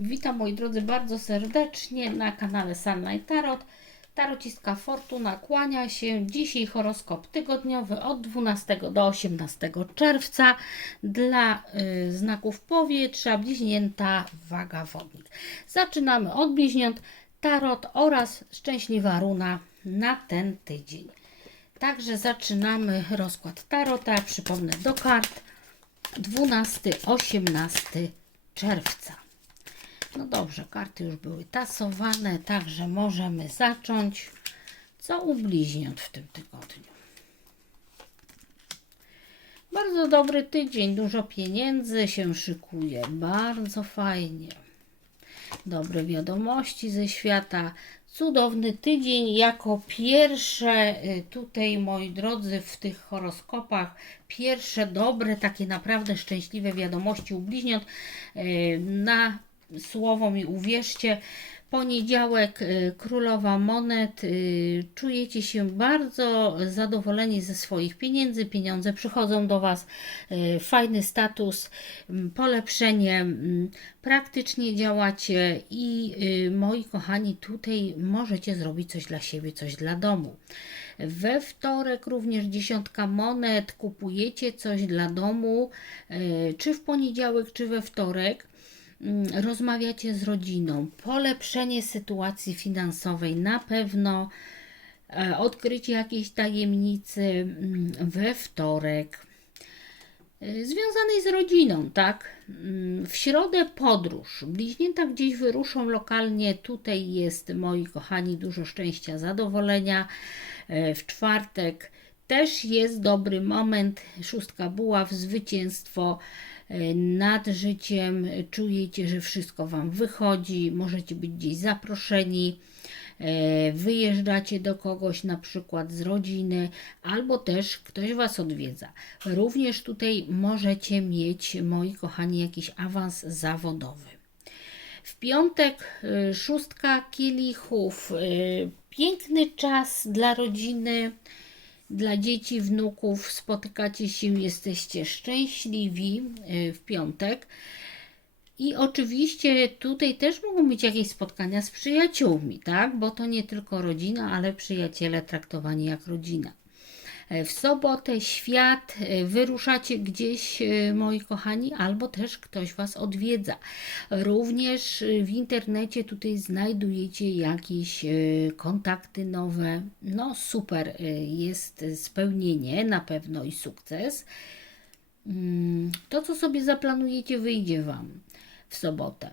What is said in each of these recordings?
Witam moi drodzy bardzo serdecznie na kanale Sunlight Tarot. Tarocistka Fortuna kłania się. Dzisiaj horoskop tygodniowy od 12 do 18 czerwca dla y, znaków powietrza, bliźnięta, waga, wodnik. Zaczynamy od bliźniąt, tarot oraz szczęśliwa runa na ten tydzień. Także zaczynamy rozkład tarota. Przypomnę do kart 12-18 czerwca. No dobrze, karty już były tasowane, także możemy zacząć. Co u bliźniąt w tym tygodniu? Bardzo dobry tydzień, dużo pieniędzy się szykuje, bardzo fajnie. Dobre wiadomości ze świata. Cudowny tydzień jako pierwsze y, tutaj, moi drodzy, w tych horoskopach, pierwsze dobre, takie naprawdę szczęśliwe wiadomości u bliźniąt y, na słowo mi uwierzcie. Poniedziałek, y, królowa monet, y, czujecie się bardzo zadowoleni ze swoich pieniędzy, pieniądze przychodzą do Was, y, fajny status, mm, polepszenie, mm, praktycznie działacie i moi kochani, tutaj możecie zrobić coś dla siebie, coś dla domu. We wtorek również dziesiątka monet, kupujecie coś dla domu, czy w poniedziałek, czy we wtorek rozmawiacie z rodziną, polepszenie sytuacji finansowej na pewno, e, odkrycie jakiejś tajemnicy mm, we wtorek, e, związanej z rodziną, tak? Mm, W środę podróż. Bliźnięta gdzieś wyruszą lokalnie. Tutaj jest, moi kochani, dużo szczęścia, zadowolenia. E, W czwartek też jest dobry moment. Szóstka buław, zwycięstwo nad życiem. Czujecie, że wszystko Wam wychodzi. Możecie być gdzieś zaproszeni. E, Wyjeżdżacie do kogoś, na przykład z rodziny, albo też ktoś Was odwiedza. Również tutaj możecie mieć, moi kochani, jakiś awans zawodowy. W piątek y, szóstka kielichów. Piękny czas dla rodziny, dla dzieci, wnuków. Spotykacie się, jesteście szczęśliwi y, w piątek. I oczywiście tutaj też mogą być jakieś spotkania z przyjaciółmi, tak? Bo to nie tylko rodzina, ale przyjaciele traktowani jak rodzina. E, W sobotę świat, e, wyruszacie gdzieś, e, moi kochani, albo też ktoś Was odwiedza. Również w internecie tutaj znajdujecie jakieś kontakty nowe. No super, jest spełnienie na pewno i sukces. Mm, To, co sobie zaplanujecie, wyjdzie Wam w sobotę.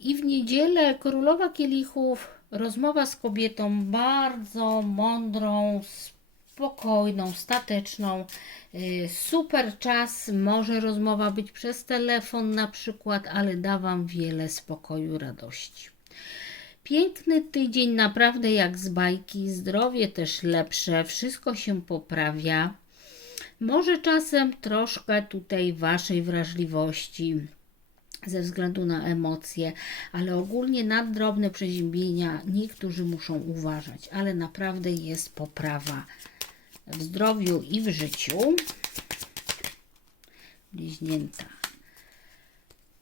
I w niedzielę Królowa Kielichów, rozmowa z kobietą bardzo mądrą, spokojną, stateczną. Y, Super czas, może rozmowa być przez telefon na przykład, ale da Wam wiele spokoju, radości. Piękny tydzień, naprawdę jak z bajki, zdrowie też lepsze, wszystko się poprawia. Może czasem troszkę tutaj Waszej wrażliwości ze względu na emocje, ale ogólnie na drobne przeziębienia niektórzy muszą uważać, ale naprawdę jest poprawa w zdrowiu i w życiu. Bliźnięta.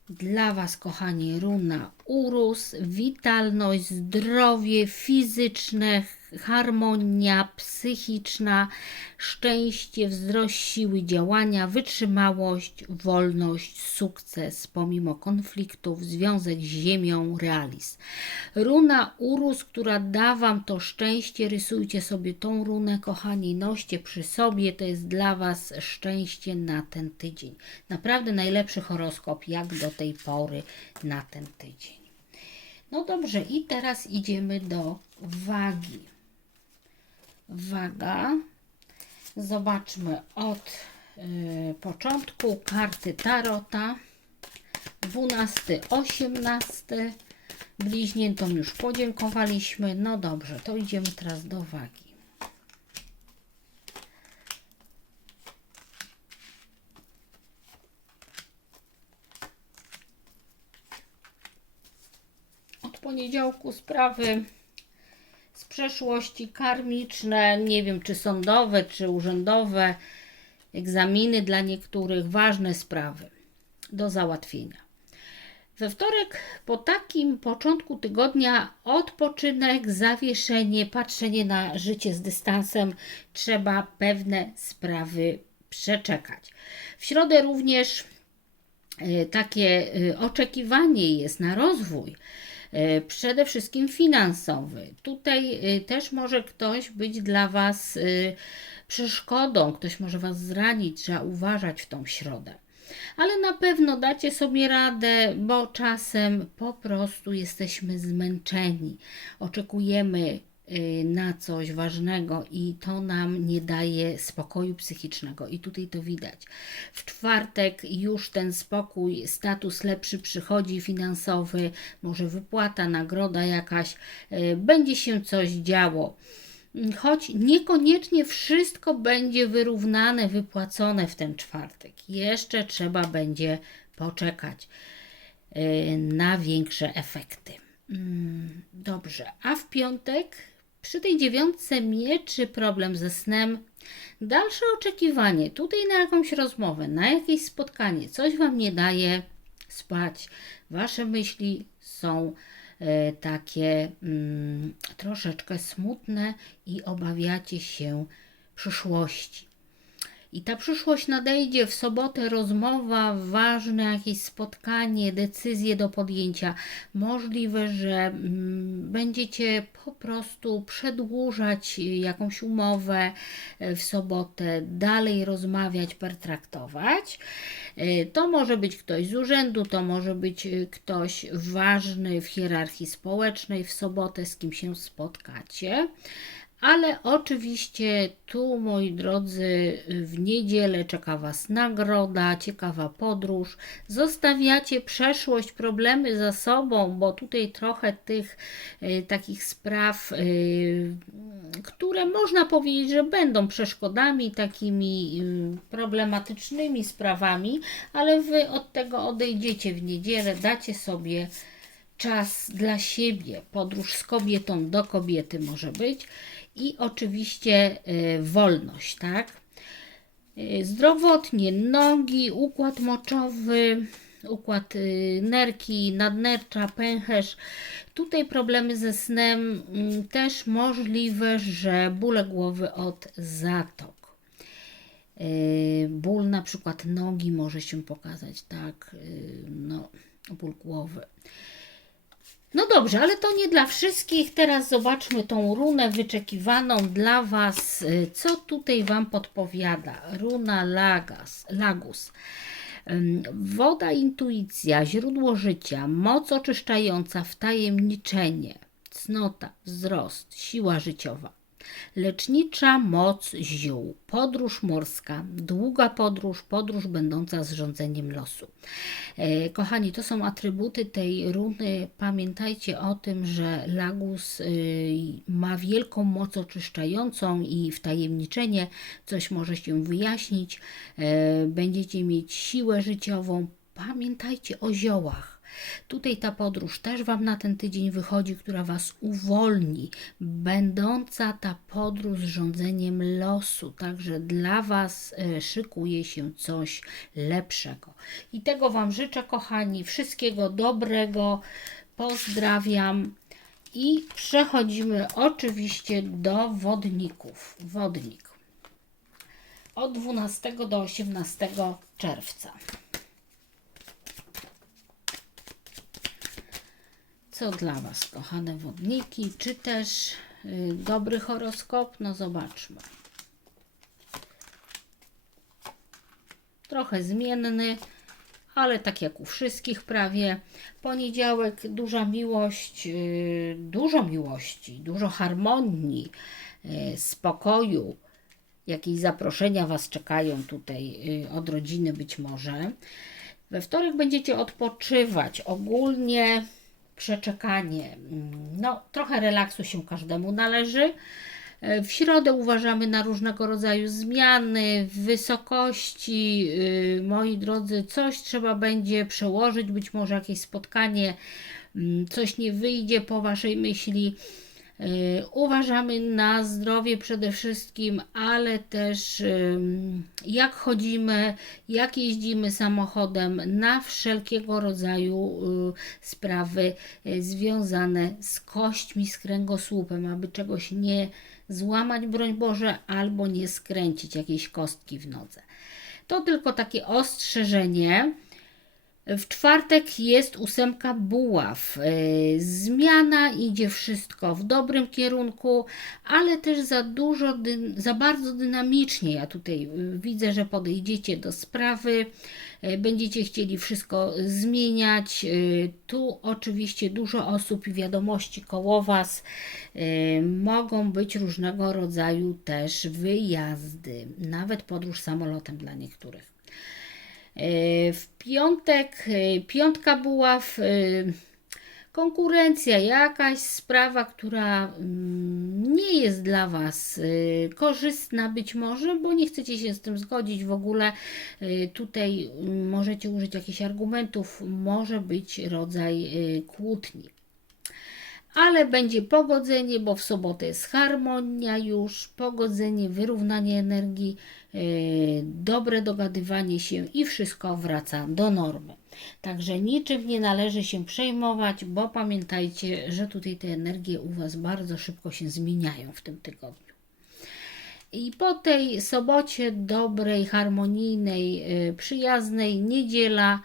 Dla Was, kochani, runa urósł, witalność, zdrowie fizyczne, harmonia psychiczna, szczęście, wzrost siły działania, wytrzymałość, wolność, sukces pomimo konfliktów, związek z ziemią, realizm. Runa urósł, która da Wam to szczęście, rysujcie sobie tą runę, kochani, noście przy sobie, to jest dla Was szczęście na ten tydzień. Naprawdę najlepszy horoskop, jak do tej pory na ten tydzień. No dobrze, i teraz idziemy do wagi. Waga. Zobaczmy od y, początku karty Tarota. 12, 18. Bliźniętom już podziękowaliśmy. No dobrze, to idziemy teraz do wagi. Od poniedziałku sprawy z przeszłości karmiczne, nie wiem czy sądowe, czy urzędowe, egzaminy dla niektórych, ważne sprawy. Do załatwienia. We wtorek, po takim początku tygodnia, odpoczynek, zawieszenie, patrzenie na życie z dystansem, trzeba pewne sprawy przeczekać. W środę również e, takie e, oczekiwanie jest na rozwój, przede wszystkim finansowy. Tutaj e, też może ktoś być dla Was e, przeszkodą, ktoś może Was zranić, trzeba uważać w tą środę. Ale na pewno dacie sobie radę, bo czasem po prostu jesteśmy zmęczeni. Oczekujemy na coś ważnego i to nam nie daje spokoju psychicznego. I tutaj to widać. W czwartek już ten spokój, status lepszy przychodzi finansowy, może wypłata, nagroda jakaś, y, będzie się coś działo choć niekoniecznie wszystko będzie wyrównane, wypłacone w ten czwartek. Jeszcze trzeba będzie poczekać y, na większe efekty. Mm, Dobrze, a w piątek przy tej dziewiątce mieczy problem ze snem. Dalsze oczekiwanie, tutaj na jakąś rozmowę, na jakieś spotkanie, coś Wam nie daje spać. Wasze myśli są e, takie mm, troszeczkę smutne i obawiacie się przyszłości. I ta przyszłość nadejdzie w sobotę, rozmowa, ważne jakieś spotkanie, decyzje do podjęcia. Możliwe, że mm, będziecie po prostu przedłużać jakąś umowę e, w sobotę, dalej rozmawiać, pertraktować. E, To może być ktoś z urzędu, to może być ktoś ważny w hierarchii społecznej w sobotę, z kim się spotkacie. Ale oczywiście tu, moi drodzy, w niedzielę czeka Was nagroda, ciekawa podróż. Zostawiacie przeszłość, problemy za sobą, bo tutaj trochę tych y, takich spraw, y, które można powiedzieć, że będą przeszkodami, takimi y, problematycznymi sprawami, ale Wy od tego odejdziecie w niedzielę, dacie sobie czas dla siebie, podróż z kobietą do kobiety może być i oczywiście y, wolność, tak? Y, Zdrowotnie, nogi, układ moczowy, układ y, nerki, nadnercza, pęcherz. Tutaj problemy ze snem, mm, też możliwe, że bóle głowy od zatok. Ból na przykład nogi może się pokazać, tak? No, ból głowy. No dobrze, ale to nie dla wszystkich. Teraz zobaczmy tą runę wyczekiwaną dla Was. Y, Co tutaj Wam podpowiada? Runa Lagas, Lagus. Woda, intuicja, źródło życia, moc oczyszczająca, wtajemniczenie, cnota, wzrost, siła życiowa. Lecznicza moc ziół, podróż morska, długa podróż, podróż będąca zrządzeniem losu. E, kochani, to są atrybuty tej runy. Pamiętajcie o tym, że Lagus y, ma wielką moc oczyszczającą i wtajemniczenie, coś może się wyjaśnić, e, będziecie mieć siłę życiową. Pamiętajcie o ziołach. Tutaj ta podróż też Wam na ten tydzień wychodzi, która Was uwolni, będąca ta podróż rządzeniem losu. Także dla Was e, szykuje się coś lepszego. I tego Wam życzę, kochani. Wszystkiego dobrego. Pozdrawiam. I przechodzimy oczywiście do wodników. Wodnik. Od 12 do 18 czerwca. Co dla Was, kochane wodniki, czy też y, dobry horoskop? No zobaczmy. Trochę zmienny, ale tak jak u wszystkich prawie. Poniedziałek duża miłość, y, dużo miłości, dużo harmonii, y, spokoju. Jakieś zaproszenia Was czekają tutaj od rodziny być może. We wtorek będziecie odpoczywać. Ogólnie przeczekanie. Mm, No, trochę relaksu się każdemu należy. E, W środę uważamy na różnego rodzaju zmiany, wysokości. Yy, Moi drodzy, coś trzeba będzie przełożyć, być może jakieś spotkanie, mm, coś nie wyjdzie po Waszej myśli. Y, Uważamy na zdrowie przede wszystkim, ale też jak chodzimy, jak jeździmy samochodem, na wszelkiego rodzaju y, sprawy y, związane z kośćmi, z kręgosłupem, aby czegoś nie złamać, broń Boże, albo nie skręcić jakiejś kostki w nodze. To tylko takie ostrzeżenie. W czwartek jest ósemka buław. Yy, Zmiana idzie wszystko w dobrym kierunku, ale też za dużo, za bardzo dynamicznie. Ja tutaj yy, widzę, że podejdziecie do sprawy, yy, będziecie chcieli wszystko zmieniać. Tu oczywiście dużo osób i wiadomości koło Was. Mogą być różnego rodzaju też wyjazdy, nawet podróż samolotem dla niektórych. E, W piątek, e, piątka była w e, konkurencja, jakaś sprawa, która mm, nie jest dla Was korzystna być może, bo nie chcecie się z tym zgodzić w ogóle. Tutaj mm, możecie użyć jakichś argumentów, może być rodzaj kłótni ale będzie pogodzenie, bo w sobotę jest harmonia już, pogodzenie, wyrównanie energii, yy, dobre dogadywanie się i wszystko wraca do normy. Także niczym nie należy się przejmować, bo pamiętajcie, że tutaj te energie u Was bardzo szybko się zmieniają w tym tygodniu. I po tej sobocie dobrej, harmonijnej, y, przyjaznej, niedziela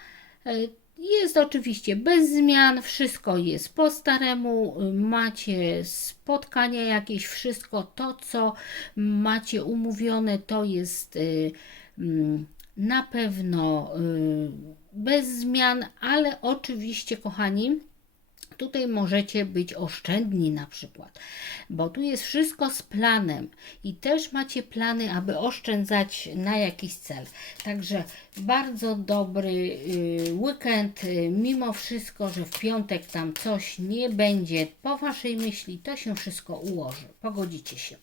y, jest oczywiście bez zmian, wszystko jest po staremu, macie spotkania jakieś, wszystko to, co macie umówione, to jest y, mm, na pewno y, bez zmian, ale oczywiście, kochani, Tutaj możecie być oszczędni na przykład, bo tu jest wszystko z planem i też macie plany, aby oszczędzać na jakiś cel. Także bardzo dobry y, weekend, y, mimo wszystko, że w piątek tam coś nie będzie po Waszej myśli, to się wszystko ułoży. Pogodzicie się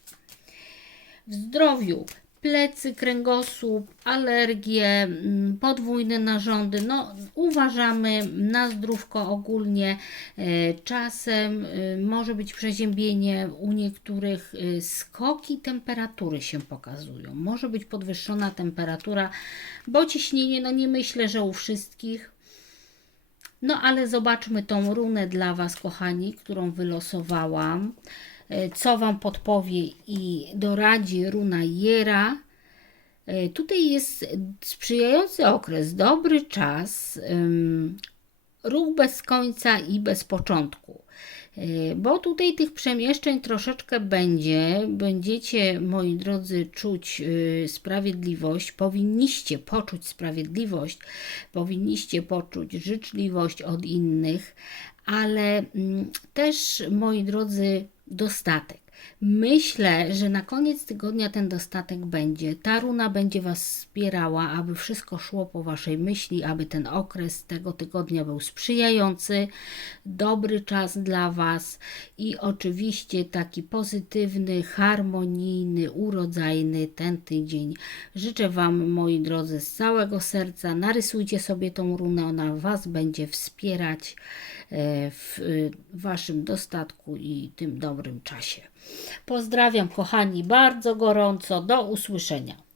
w zdrowiu. Plecy, kręgosłup, alergie, mm, podwójne narządy. No, uważamy na zdrówko ogólnie. E, Czasem e, może być przeziębienie, u niektórych e, skoki temperatury się pokazują. Może być podwyższona temperatura, bo ciśnienie, no nie myślę, że u wszystkich. No ale zobaczmy tą runę dla Was, kochani, którą wylosowałam. E, Co Wam podpowie i doradzi runa Jera. E, Tutaj jest sprzyjający okres, dobry czas, ruch bez końca i bez początku. E, Bo tutaj tych przemieszczeń troszeczkę będzie. Będziecie, moi drodzy, czuć sprawiedliwość. Powinniście poczuć sprawiedliwość, powinniście poczuć życzliwość od innych, ale mm, też, moi drodzy, dostatek. Myślę, że na koniec tygodnia ten dostatek będzie. Ta runa będzie Was wspierała, aby wszystko szło po Waszej myśli, aby ten okres tego tygodnia był sprzyjający, dobry czas dla Was i oczywiście taki pozytywny, harmonijny, urodzajny ten tydzień. Życzę Wam, moi drodzy, z całego serca. Narysujcie sobie tą runę, ona Was będzie wspierać e, w y, Waszym dostatku i tym dobrym czasie. Pozdrawiam, kochani, bardzo gorąco. Do usłyszenia.